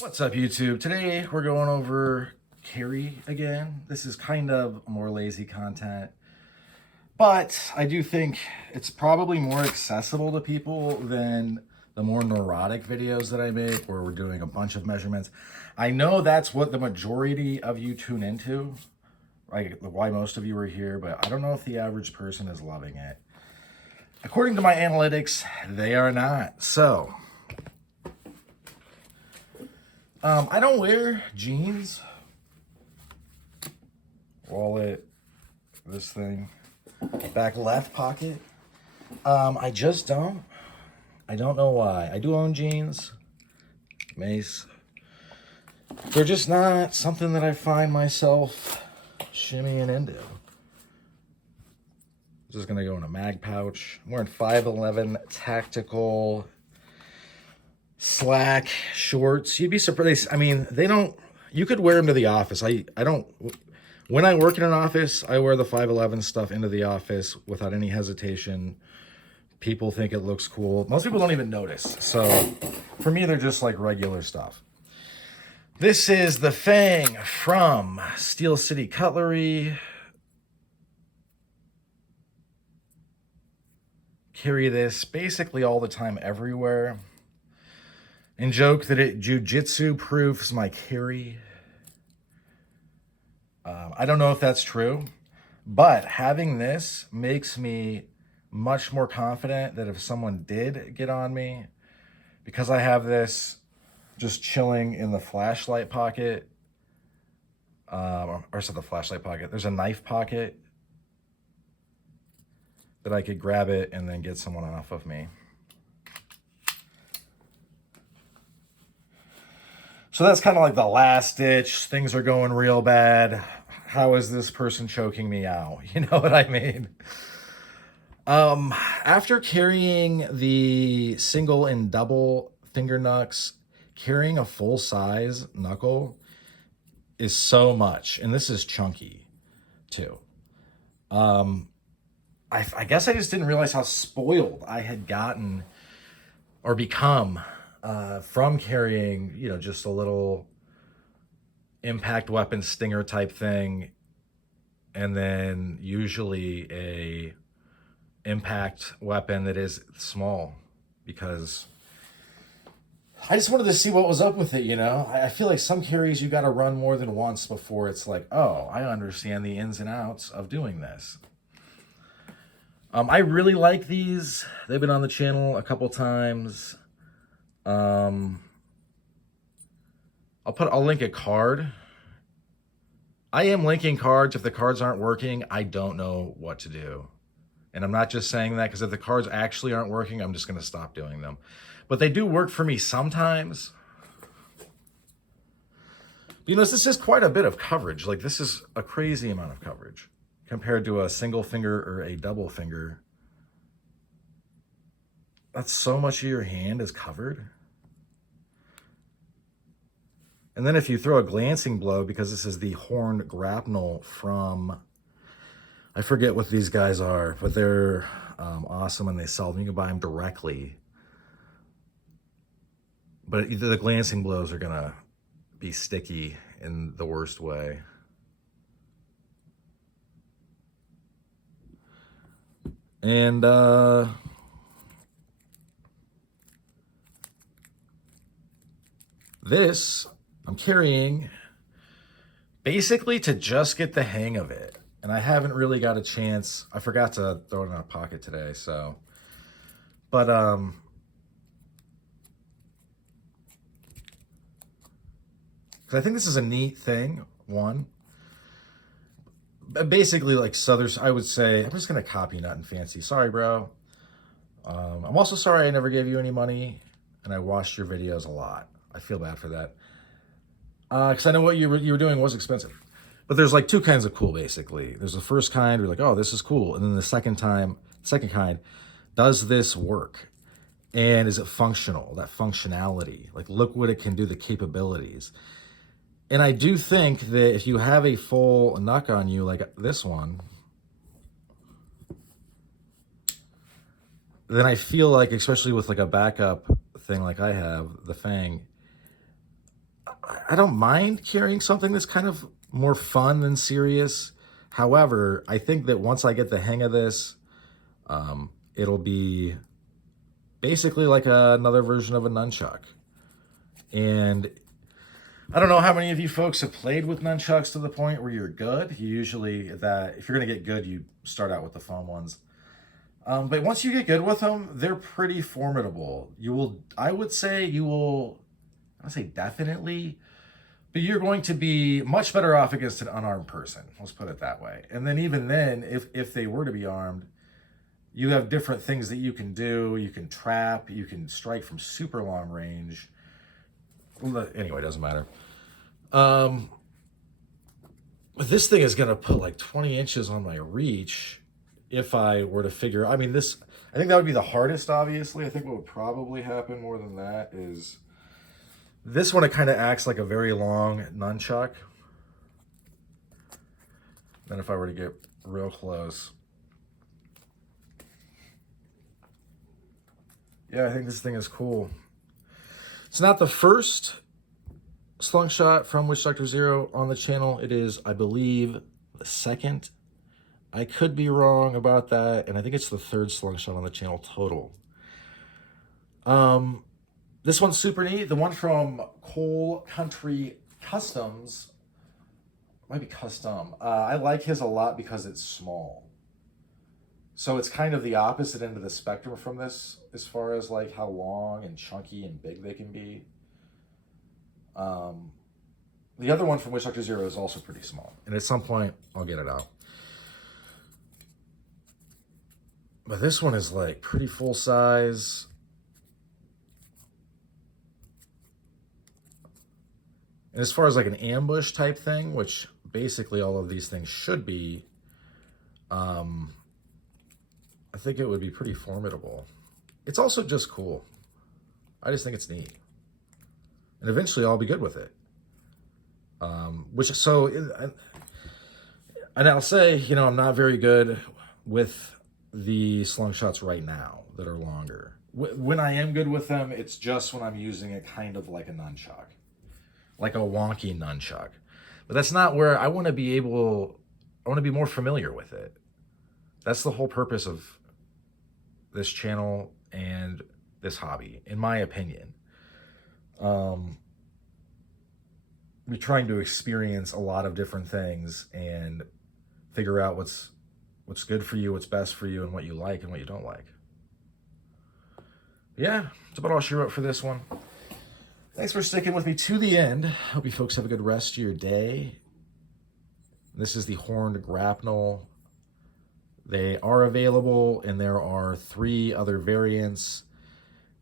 What's up, YouTube? Today we're going over carry again. This is kind of more lazy content, but I do think it's probably more accessible to people than the more neurotic videos that I make where we're doing a bunch of measurements. I know that's what the majority of you tune into, like why most of you are here, but I don't know if the average person is loving it. According to my analytics, they are not. So I don't wear jeans, wallet, this thing, back left pocket. I just don't. I don't know why. I do own jeans, mace. They're just not something that I find myself shimmying into. This is gonna go in a mag pouch. I'm wearing 511 tactical slack shorts. You'd be surprised. I mean, they don't, you could wear them to the office. I don't, when I work in an office, I wear the 511 stuff into the office without any hesitation. People think it looks cool. Most people don't even notice. So for me, they're just like regular stuff. This is the Fang from Steel City Cutlery. Carry this basically all the time, everywhere. And joke that it jujitsu proofs my carry. I don't know if that's true, but having this makes me much more confident that if someone did get on me, because I have this just chilling in the flashlight pocket, or is it the flashlight pocket? There's a knife pocket that I could grab it and then get someone off of me. So that's kind of like the last ditch. Things are going real bad. How is this person choking me out? You know what I mean? After carrying the single and double finger knucks, carrying a full size knuckle is so much. And this is chunky too. I guess I just didn't realize how spoiled I had gotten or become from carrying, you know, just a little impact weapon stinger type thing, and then usually a impact weapon that is small, because I just wanted to see what was up with it, you know? I feel like some carries you got to run more than once before it's like, oh, I understand the ins and outs of doing this. I really like these. They've been on the channel a couple times. I'll link a card. I am linking cards. If the cards aren't working, I don't know what to do. And I'm not just saying that because if the cards actually aren't working, I'm just going to stop doing them. But they do work for me sometimes. You know, this is quite a bit of coverage. Like, this is a crazy amount of coverage compared to a single finger or a double finger. That's so much of your hand is covered. And then if you throw a glancing blow, because this is the horn grapnel from, I forget what these guys are, but they're awesome and they sell them. You can buy them directly. But the glancing blows are gonna be sticky in the worst way. And this I'm carrying basically to just get the hang of it. And I haven't really got a chance. I forgot to throw it in a pocket today, so. But because I think this is a neat thing, one. Basically, like Southern, I would say, I'm just going to copy Nut and Fancy. Sorry, bro. I'm also sorry I never gave you any money, and I watched your videos a lot. I feel bad for that. Because I know what you were doing was expensive. But there's like two kinds of cool, basically. There's the first kind, where you're like, oh, this is cool. And then the second kind, does this work? And is it functional? That functionality. Like, look what it can do, the capabilities. And I do think that if you have a full knuck on you, like this one, then I feel like, especially with like a backup thing like I have, the Fang, I don't mind carrying something that's kind of more fun than serious. However, I think that once I get the hang of this, it'll be basically like another version of a nunchuck. And I don't know how many of you folks have played with nunchucks to the point where you're good. You usually, if you're going to get good, you start out with the foam ones. But once you get good with them, they're pretty formidable. I would say definitely, but you're going to be much better off against an unarmed person. Let's put it that way. And then even then, if they were to be armed, you have different things that you can do. You can trap, you can strike from super long range. Anyway, it doesn't matter. But this thing is going to put like 20 inches on my reach if I were to figure, I think that would be the hardest, obviously. I think what would probably happen more than that is this one, it kind of acts like a very long nunchuck. Then if I were to get real close. Yeah, I think this thing is cool. It's not the first Slungshot from Witch Doctor Zero on the channel. It is, I believe, the second. I could be wrong about that, and I think it's the third Slungshot on the channel total. This one's super neat. The one from Cutlery Customs, might be custom. I like his a lot because it's small. So it's kind of the opposite end of the spectrum from this, as far as like how long and chunky and big they can be. The other one from Witch Doctor Zero is also pretty small, and at some point I'll get it out. But this one is like pretty full size. And as far as like an ambush type thing, which basically all of these things should be, I think it would be pretty formidable. It's also just cool. I just think it's neat. And eventually I'll be good with it. And I'll say, I'm not very good with the Slungshots right now that are longer. When I am good with them, it's just when I'm using it kind of like a nunchuck, like a wonky nunchuck. But that's not where I want to be able, I want to be more familiar with it. That's the whole purpose of this channel and this hobby, in my opinion. We're trying to experience a lot of different things and figure out what's good for you, what's best for you, and what you like and what you don't like. Yeah, that's about all she wrote for this one. Thanks for sticking with me to the end. Hope you folks have a good rest of your day. This is the horned grapnel. They are available, and there are 3 other variants,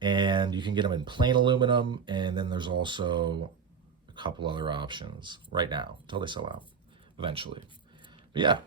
and you can get them in plain aluminum, and then there's also a couple other options right now until they sell out eventually. But yeah,